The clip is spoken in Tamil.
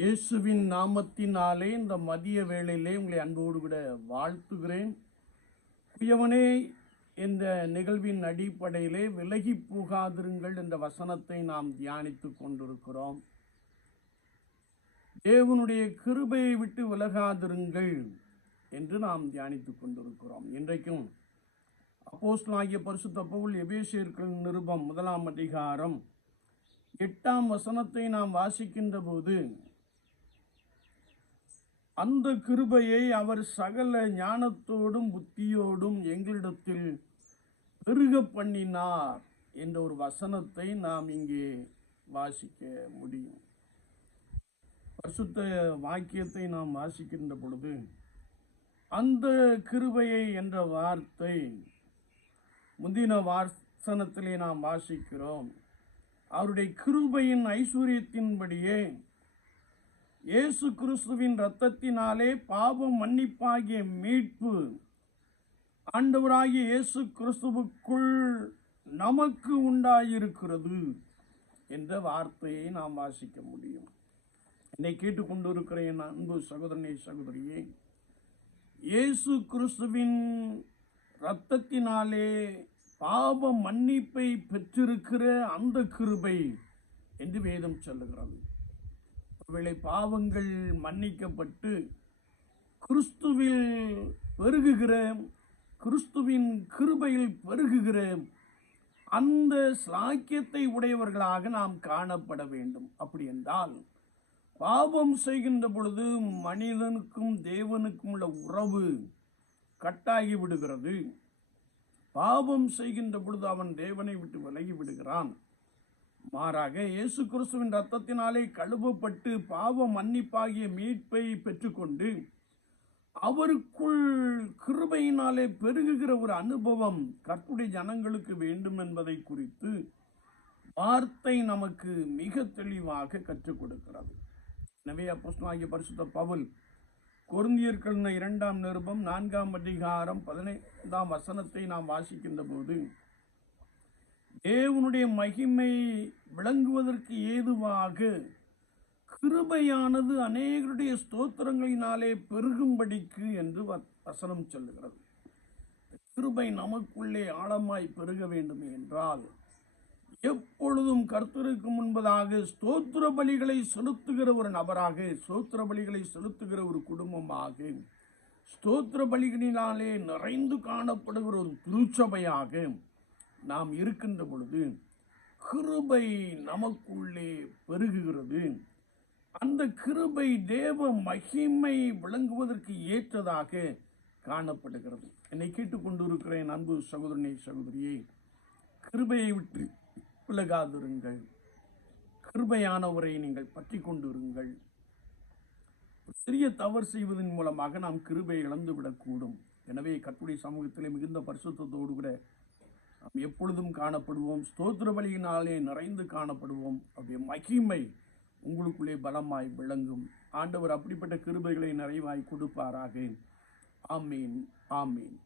இயேசுவின் நாமத்தினாலே இந்த மதிய வேளையிலே உங்களை அன்போடு கூட வாழ்த்துகிறேன். குயவனே இந்த நிகழ்வின் அடிப்படையிலே விலகி போகாதிருங்கள் என்ற வசனத்தை நாம் தியானித்து கொண்டிருக்கிறோம். தேவனுடைய கிருபையை விட்டு விலகாதிருங்கள் என்று நாம் தியானித்து கொண்டிருக்கிறோம். இன்றைக்கும் ஆகிய பரிசுத்த பவுல் எபேசியர்களின் நிருபம் முதலாம் அதிகாரம் எட்டாம் வசனத்தை நாம் வாசிக்கின்ற போது அந்த கிருபையை அவர் சகல ஞானத்தோடும் புத்தியோடும் எங்களிடத்தில் பெருக பண்ணினார் என்ற ஒரு வசனத்தை நாம் இங்கே வாசிக்க முடியும். பரிசுத்த வாக்கியத்தை நாம் வாசிக்கின்ற பொழுது அந்த கிருபையை என்ற வார்த்தை முந்தின வாசனத்திலே நாம் வாசிக்கிறோம். அவருடைய கிருபையின் ஐஸ்வர்யத்தின்படியே இயேசு கிறிஸ்துவின் இரத்தத்தினாலே பாவம் மன்னிப்பாகிய மீட்பு. ஆண்டவராகிய இயேசு கிறிஸ்துவுக்குள் நமக்கு உண்டாயிருக்கிறது என்ற வார்த்தையை நாம் வாசிக்க முடியும். என்னை கேட்டுக்கொண்டிருக்கிற என் அன்பு சகோதரனே சகோதரியே இயேசு கிறிஸ்துவின் இரத்தத்தினாலே பாவ மன்னிப்பை பெற்றிருக்கிற அந்த கிருபை என்று வேதம் சொல்லுகிறது. ஒருவேளை பாவங்கள் மன்னிக்கப்பட்டு கிறிஸ்துவில் பெருகுகிற கிறிஸ்துவின் கிருபையில் பெருகுகிற அந்த சாக்கியத்தை உடையவர்களாக நாம் காணப்பட வேண்டும். அப்படி என்றால் பாவம் செய்கின்ற பொழுது மனிதனுக்கும் தேவனுக்கும் உள்ள உறவு கட்டாகி விடுகிறது. பாவம் செய்கின்ற பொழுது அவன் தேவனை விட்டு விலகி விடுகிறான். மாறாக இயேசு கிறிஸ்துவின் ரத்தத்தினாலே கழுவப்பட்டு பாவ மன்னிப்பாகிய மீட்பை பெற்றுக்கொண்டு அவருக்குள் கிருபையினாலே பெருகுகிற ஒரு அனுபவம் கற்புடைய ஜனங்களுக்கு வேண்டும் என்பதை குறித்து வார்த்தை நமக்கு மிக தெளிவாக கற்றுக் கொடுக்கிறது. எனவே அப்போஸ்தலனாகிய பரிசுத்த பவுல் கொருந்தியர்கள் இரண்டாம் நிருபம் நான்காம் அதிகாரம் பதினைந்தாம் வசனத்தை நாம் வாசிக்கின்ற போது தேவனுடைய மகிமை விளங்குவதற்கு ஏதுவாக கிருபையானது அநேகருடைய ஸ்தோத்திரங்களினாலே பெருகும்படிக்கு என்று வசனம் சொல்லுகிறது. கிருபை நமக்குள்ளே ஆழமாய் பெருக வேண்டும் என்றால் எப்பொழுதும் கர்த்தருக்கு முன்பதாக ஸ்தோத்திர பலிகளை செலுத்துகிற ஒரு நபராக ஸ்தோத்திர பலிகளை செலுத்துகிற ஒரு குடும்பமாக ஸ்தோத்திர பலிகளினாலே நிறைந்து காணப்படுகிற ஒரு திருச்சபையாக நாம் இருக்கின்ற பொழுது கிருபை நமக்குள்ளே பெருகுகிறது. அந்த கிருபை தேவ மகிமை விளங்குவதற்கு ஏற்றதாக காணப்படுகிறது. என்னை கேட்டுக்கொண்டிருக்கிறேன் அன்பு சகோதரனே சகோதரியே கிருபையை விட்டு விலகாதிருங்கள். கிருபையானவரை நீங்கள் பற்றி கொண்டிருங்கள் சிறிய தவறு செய்வதன் மூலமாக நாம் கிருபை இழந்து விடக்கூடும் எனவே கற்புடைய சமூகத்திலே மிகுந்த பரிசுத்தத்தோடு கூட நாம் எப்பொழுதும் காணப்படுவோம். ஸ்தோத்திர பலியினாலே நிறைந்து காணப்படுவோம். அப்படியே மகிமை உங்களுக்குள்ளே பலமாய் விளங்கும். ஆண்டவர் அப்படிப்பட்ட கிருபைகளை நிறைவாய் கொடுப்பாராக. ஆமீன் ஆமீன்.